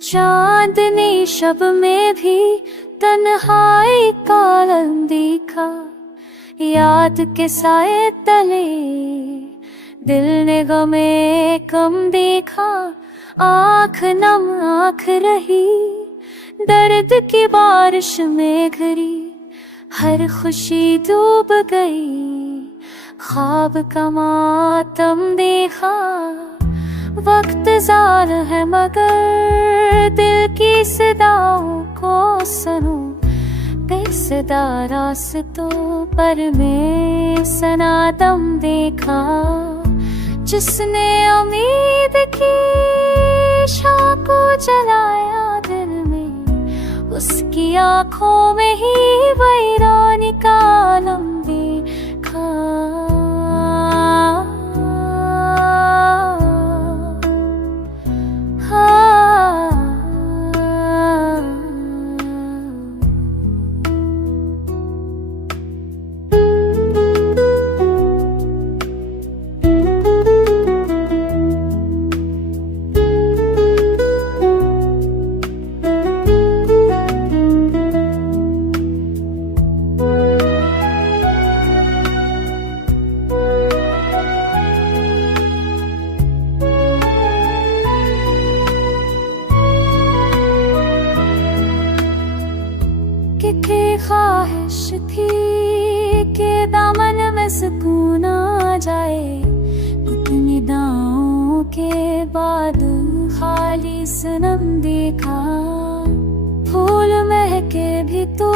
चांदनी शब में भी तन्हाई का आलम दिखा, याद के साए तले दिल ने गमे कम देखा। आँख नम आँख रही दर्द की बारिश में घिरी, हर खुशी डूब गई ख्वाब का मातम देखा। वक्त ज़ाल है मगर दिल की सदाओं को सुनो, बेसदा रास्तों पर में सनातम देखा। जिसने उम्मीद की शाह को जलाया दिल में, उसकी आँखों में ही वैरानी का आलम देखा। कितनी ख्वाहिश थी कि दामन में सुकून आ जाए, कितनी दाओं के बाद खाली सनम देखा। फूल महके भी तो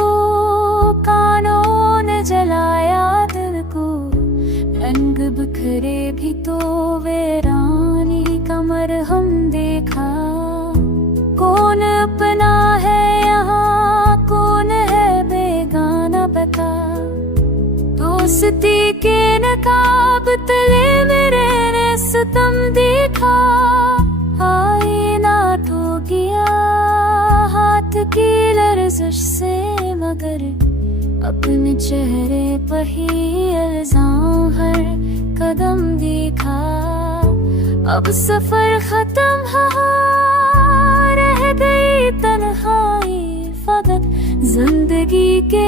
कानों ने जलाया दिल को, रंग बिखरे भी तो वीरानी का मरहम देखा। कौन अपना है यहाँ, कौन है बेगाना बता। दोस्ती के नकाब तले मेरे ने सितम देखा। आईना तो गया हाथ की लर्जिश से, मगर अपने चेहरे पर ही इल्जाम हर कदम देखा। अब सफर खत्म है, रह गई तन्हाई फकत जिंदगी के